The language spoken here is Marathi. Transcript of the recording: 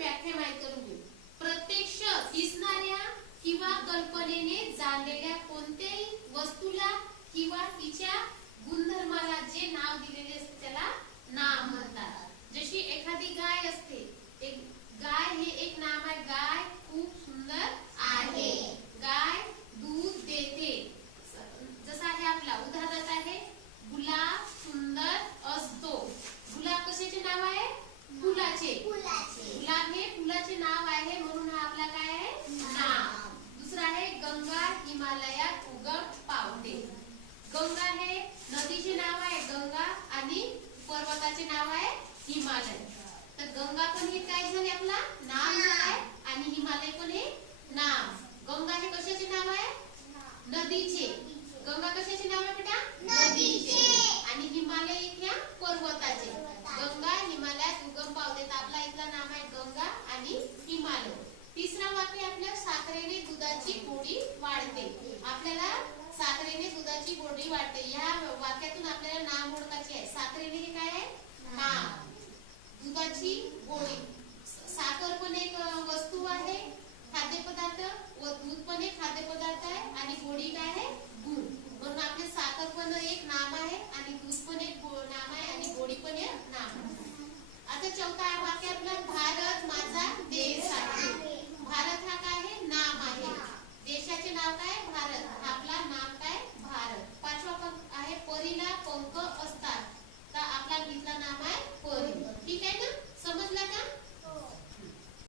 व्याख्या माहित करून घेऊ. प्रत्यक्ष दिसणाऱ्या किंवा कल्पनेने जाणलेल्या कोणत्याही वस्तूला किंवा तिच्या गुणधर्माला जे नाव दिलेले असते त्याला नाम म्हणतात. जशी एखादी गाय असते, एक गाय हे एक नाम आहे. गाय खूप सुंदर आहे. गाय दूध देते. जसा आहे आपला उदाहरणात आहे गुलाब सुंदर असतो. गुलाब कशाचे नाव आहे? फुलाचे. गुलाब हे फुलाचे नाव आहे म्हणून हा आपला काय आहे? नाम. दुसरा आहे गंगा हिमालयात उगम पावते. गंगा हे नदीचे नाव आहे गंगा आणि पर्वताचे नाव आहे हिमालय. तर गंगा पण हे काय झाले आपला नाम आहे आणि हिमालय पण हे नाम. गंगा हे कशाचे नाव आहे? नदीचे. गंगा कशाचे नाव आहे बेटा? नदीचे. आणि हिमालय इथल्या पर्वताचे. गंगा हिमालयात उगम पावते. तर आपला इथला नाम आहे गंगा आणि हिमालय. तिसरा वाक्य आपल्या साखरेने दुधाची गोडी वाढते. आपल्याला साखरेने दुधाची गोडी वाढते या वाक्यातून आपल्याला नाम ओळखायचे आहे. साखरेने हे काय आहे? नाम. दुधाची गोडी. साखर पण एक वस्तू आहे, खाद्यपदार्थ.